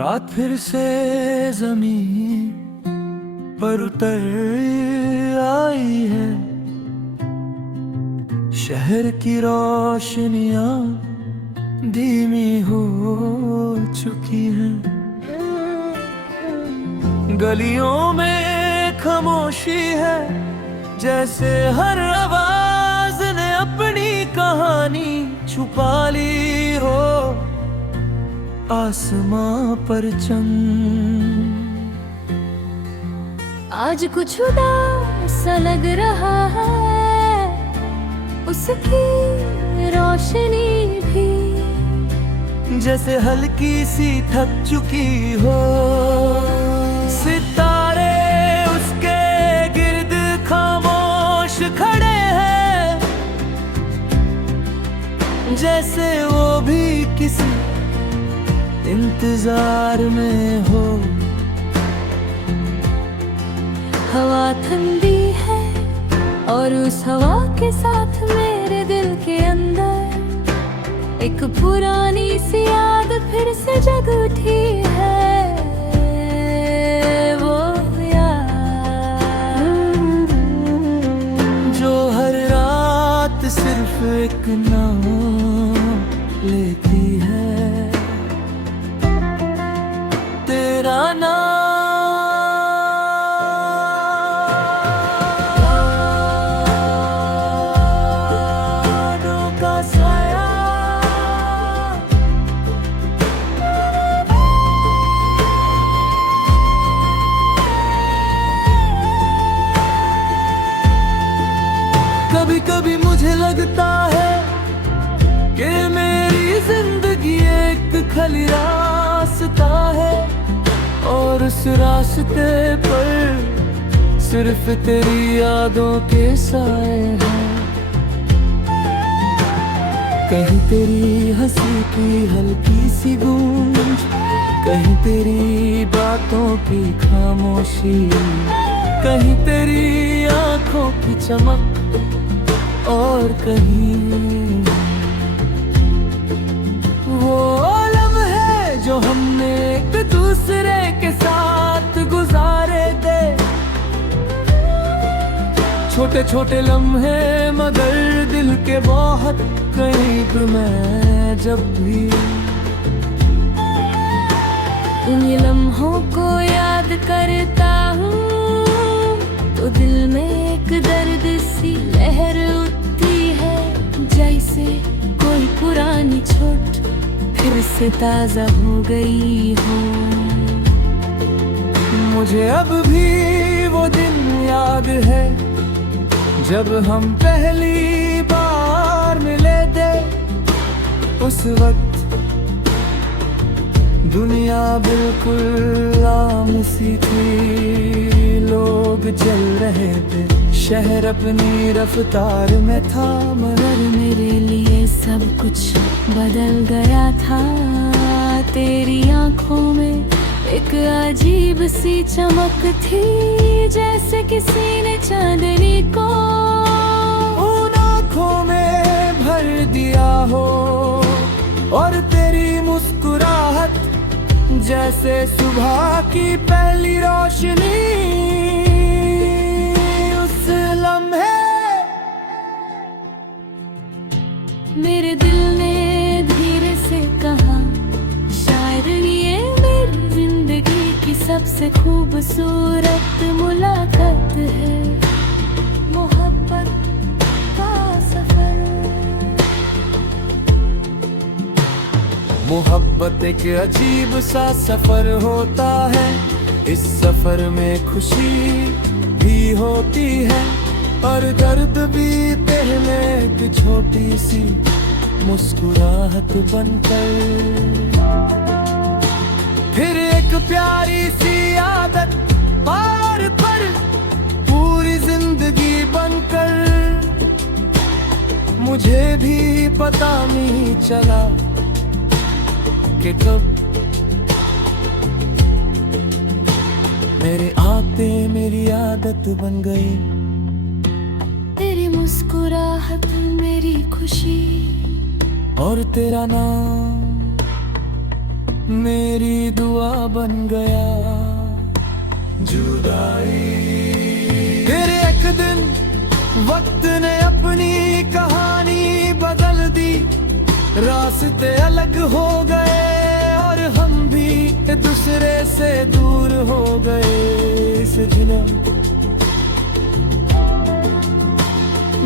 रात फिर से जमीन पर उतर आई है। शहर की रोशनियां धीमी हो चुकी हैं। गलियों में खामोशी है, जैसे हर आवाज ने अपनी कहानी छुपा ली हो। आसमां पर चंद आज कुछ उदास सा लग रहा है, उसकी रोशनी भी जैसे हल्की सी थक चुकी हो। सितारे उसके गिर्द खामोश खड़े हैं, जैसे वो भी किसी इंतजार में हो। हवा ठंडी है और उस हवा के साथ मेरे दिल के अंदर एक पुरानी सी याद फिर से जग उठी है। वो याद जो हर रात सिर्फ एक नाम लेती है, तेरा नाम। कभी कभी मुझे लगता है कि मेरी जिंदगी एक खाली रास्ता है, और उस रास्ते पर सिर्फ तेरी यादों के साए हैं। कहीं तेरी हंसी की हल्की सी गूंज, कहीं तेरी बातों की खामोशी, कहीं तेरी आंखों की चमक, और कहीं वो लम्हे जो हमने एक दूसरे के साथ गुजारे थे। छोटे छोटे लम्हे मगर दिल के बहुत करीब। मैं जब भी उन लम्हों को याद करता हूँ तो दिल में एक दर्द सी लहर उठती है, जैसे कोई पुरानी चोट फिर से ताजा हो गई हो। मुझे अब भी वो दिन याद है जब हम पहली बार मिले थे। उस वक्त दुनिया बिल्कुल आम सी थी, लोग चल रहे थे, शहर अपनी रफ्तार में था, मगर मेरे लिए सब कुछ बदल गया था। तेरी आंखों में एक अजीब सी चमक थी, जैसे किसी ने चांदनी को उन आंखों में भर दिया हो। और तेरी मुस्कुराहट जैसे सुबह की पहली रोशनी। उस लम्हे मेरे दिल ने धीरे से कहा, शायद ये मेरी जिंदगी की सबसे खूबसूरत मुलाकात है। मोहब्बत का सफर। मोहब्बत एक अजीब सा सफर होता है, इस सफर में खुशी भी होती है और दर्द भी पहले एक छोटी सी मुस्कुराहट बनकर, फिर एक प्यारी सी आदत और पर पूरी जिंदगी बनकर। मुझे भी पता नहीं चला कि कब मेरे आते मेरी आदत बन गई। तेरी मुस्कुराहट मेरी खुशी और तेरा नाम मेरी दुआ बन गया। जुदाई फिर एक दिन वक्त ने अपनी कहानी बदल दी, रास्ते अलग हो गए और हम भी एक दूसरे से दूर हो गए। इस दिन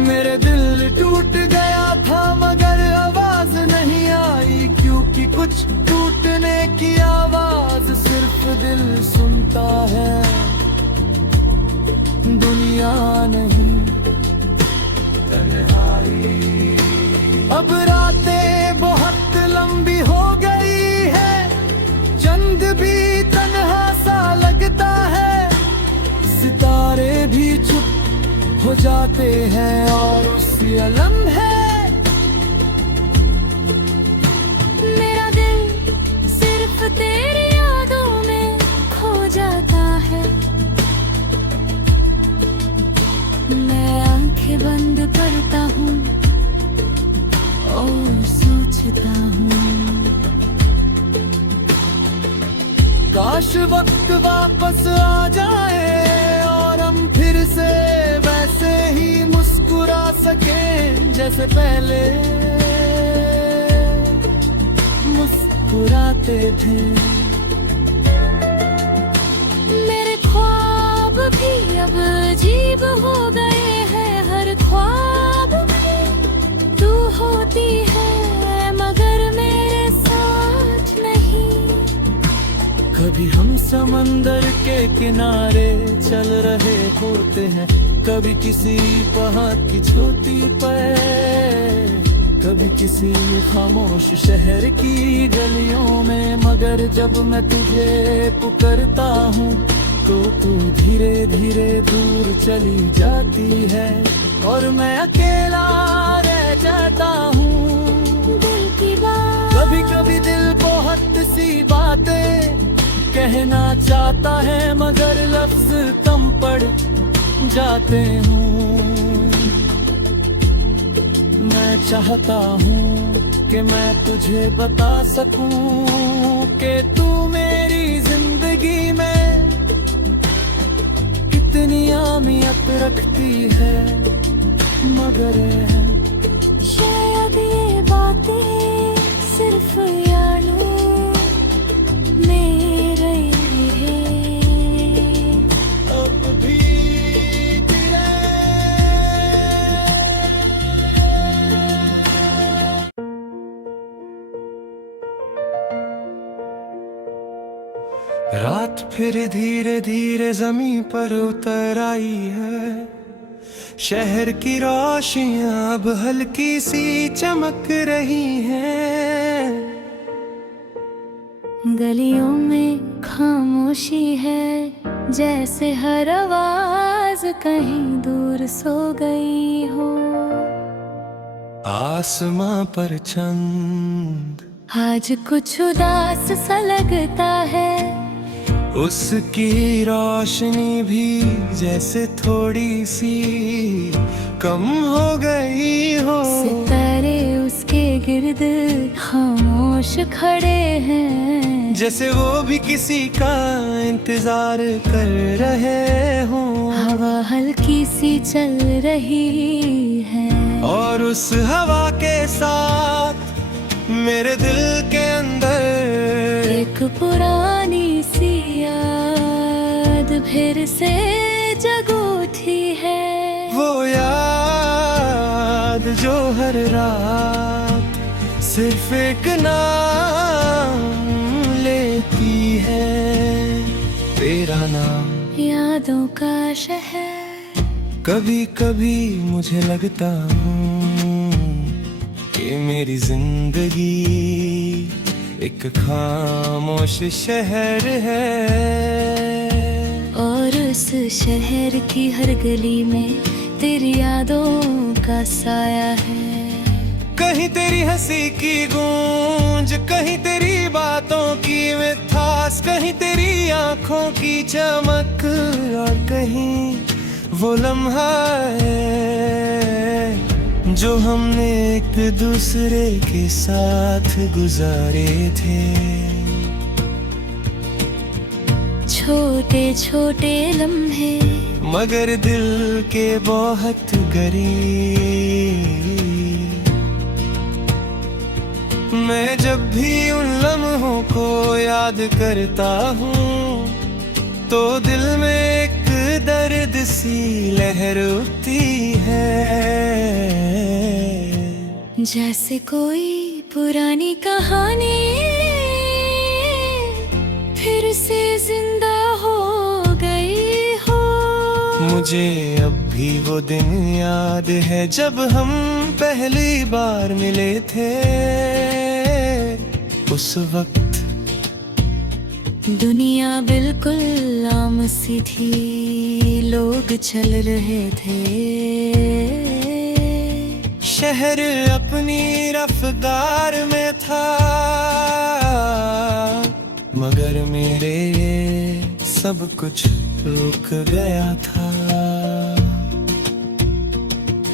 मेरे दिल टूट गया था मगर आवाज नहीं आई, क्योंकि कुछ टूटने की आवाज सिर्फ दिल सुनता है, दुनिया नहीं। अब रातें बहुत लंबी हो गई है, चंद भी तन्हा सा लगता है, सितारे भी चुप हो जाते हैं और उसी अलम है मेरा दिल सिर्फ तेरी यादों में खो जाता है। मैं आंखें बंद करता हूँ और सोचता हूँ, काश वक्त वापस आ जाए और हम फिर से वैसे ही मुस्कुरा सकें जैसे पहले मुस्कुराते थे। मेरे ख्वाब भी अब अजीब हो गए हैं, हर ख्वाब में तू होती है मगर मेरे साथ नहीं। कभी हम समंदर के किनारे चल रहे होते हैं, कभी किसी पहाड़ की चोटी पर, कभी किसी खामोश शहर की गलियों में, मगर जब मैं तुझे पुकारता हूँ तो तू धीरे धीरे दूर चली जाती है और मैं अकेला रह जाता हूँ। दिल की बात कभी कभी दिल बहुत सी बातें कहना चाहता है मगर लफ्ज कम पड़ जाते हूँ। मैं चाहता हूँ कि मैं तुझे बता सकूं कि तू मेरी जिंदगी में कितनी अहमियत रखती है, मगर शायद ये बातें सिर्फ यादों में रही है। अब भी रात फिर धीरे धीरे जमीन पर उतर आई है, शहर की रोशनियां अब हल्की सी चमक रही हैं। गलियों में खामोशी है, जैसे हर आवाज कहीं दूर सो गई हो। आसमां पर चंद आज कुछ उदास सा लगता है, उसकी रोशनी भी जैसे थोड़ी सी कम हो गई हो। सितारे उसके गिर्द खामोश खड़े हैं, जैसे वो भी किसी का इंतजार कर रहे हों। हवा हल्की सी चल रही है और उस हवा के साथ मेरे दिल के अंदर एक पुरानी सी याद फिर से जग उठी है। वो याद जो हर रात सिर्फ एक नाम लेती है, तेरा नाम। यादों का शहर कभी कभी मुझे लगता हूँ कि मेरी जिंदगी एक खामोश शहर है, और उस शहर की हर गली में तेरी यादों का साया है। कहीं तेरी हंसी की गूंज, कहीं तेरी बातों की मिठास, कहीं तेरी आंखों की चमक, और कहीं वो लम्हा है जो हमने एक दूसरे के साथ गुजारे थे। छोटे छोटे लम्हे, मगर दिल के बहुत करीब। मैं जब भी उन लम्हों को याद करता हूँ तो दिल में एक दर्द सी लहर उठती है, जैसे कोई पुरानी कहानी फिर से जिंदा हो गई हो। मुझे अब भी वो दिन याद है जब हम पहली बार मिले थे। उस वक्त दुनिया बिल्कुल आम सी थी, लोग चल रहे थे, शहर अपनी रफ्तार में था, मगर मेरे सब कुछ रुक गया था।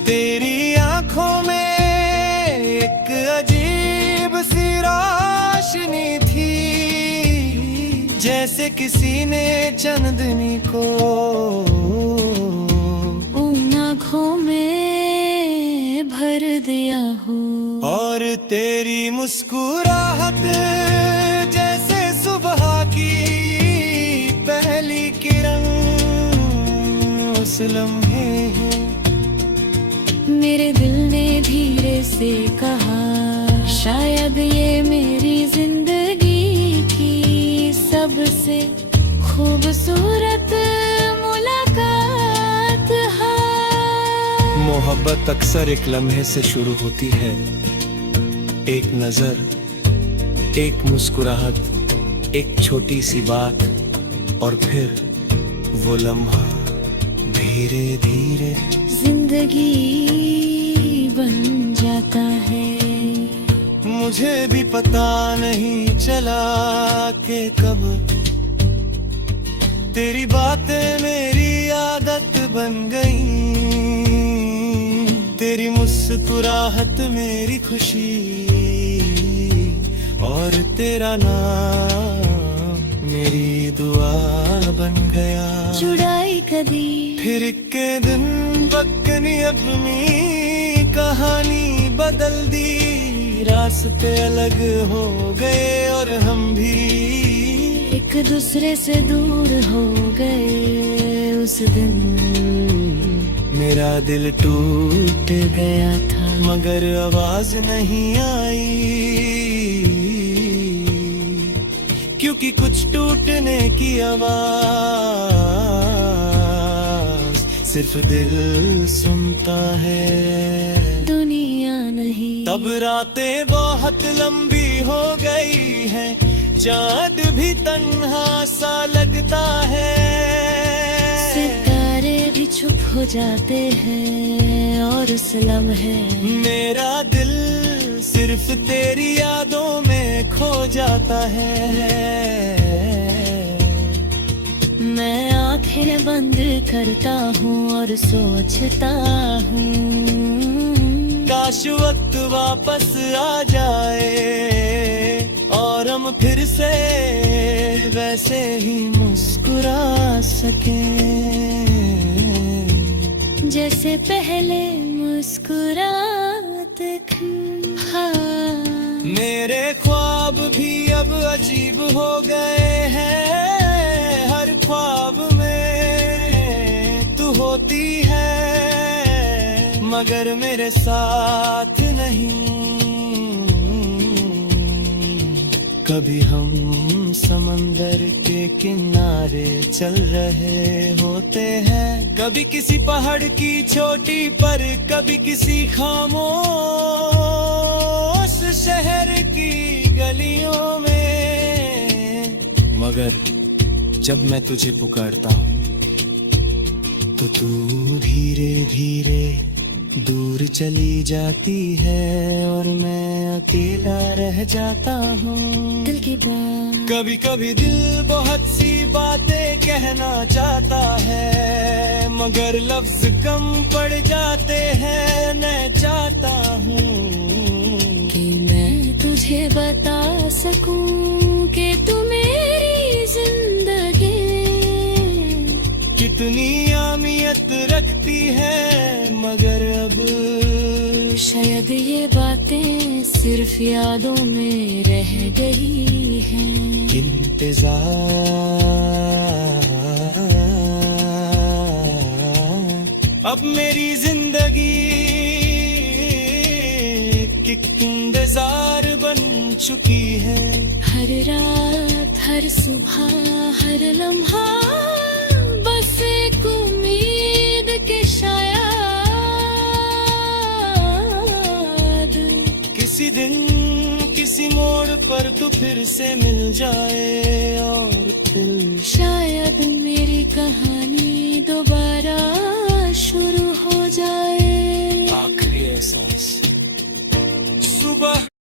तेरी आंखों में एक अजीब सी रोशनी थी, जैसे किसी ने चांदनी को उन आँखों में भर दिया हो। और तेरी मुस्कुराहट जैसे सुबह की पहली किरण उस लम्हे है। मेरे दिल ने धीरे से कहा, शायद ये मेरी जिंदगी की सबसे खूबसूरत मुलाकात है। मोहब्बत अक्सर एक लम्हे से शुरू होती है, एक नजर, एक मुस्कुराहट, एक छोटी सी बात, और फिर वो लम्हा धीरे धीरे जिंदगी बन जाता है। मुझे भी पता नहीं चला कि कब तेरी बातें मेरी आदत बन गई, तेरी मुस्कुराहट मेरी खुशी, और तेरा नाम मेरी दुआ बन गया। जुड़ाई कदी फिर के दिन बकनी अपनी कहानी बदल दी, रास्ते अलग हो गए और हम भी एक दूसरे से दूर हो गए। उस दिन मेरा दिल टूट गया था, मगर आवाज नहीं आई, क्योंकि कुछ टूटने की आवाज सिर्फ दिल सुनता है, दुनिया नहीं। तब रातें बहुत लंबी हो गई है, चाँद भी तन्हा सा लगता है, सितारे भी चुप हो जाते हैं, और उस लम्हे मेरा दिल सिर्फ तेरी यादों में खो जाता है। मैं आंखें बंद करता हूँ और सोचता हूँ, काश वक्त वापस आ जाए और हम फिर से वैसे ही मुस्कुरा सकें, जैसे पहले मुस्कुराते थे। हाँ। मेरे ख्वाब भी अब अजीब हो गए हैं, हर ख्वाब में तू होती है, मगर मेरे साथ नहीं। कभी हम समंदर के किनारे चल रहे होते हैं, कभी किसी पहाड़ की चोटी पर, कभी किसी खामोश शहर की गलियों में, मगर जब मैं तुझे पुकारता हूँ तो तू धीरे धीरे दूर चली जाती है और मैं अकेला रह जाता हूँ। दिल की बात कभी कभी दिल बहुत सी बातें कहना चाहता है, मगर लफ्ज कम पड़ जाते हैं। मैं चाहता हूँ कि मैं तुझे बता सकूं कि तू मेरी जिंदगी शायद ये बातें सिर्फ यादों में रह गई हैं। इंतजार अब मेरी जिंदगी कि इंतजार बन चुकी है। हर रात हर सुबह हर लम्हा बस एक उम्मीद के शायद किसी दिन किसी मोड़ पर तू फिर से मिल जाए और फिर शायद मेरी कहानी दोबारा शुरू हो जाए। आखिरी एहसास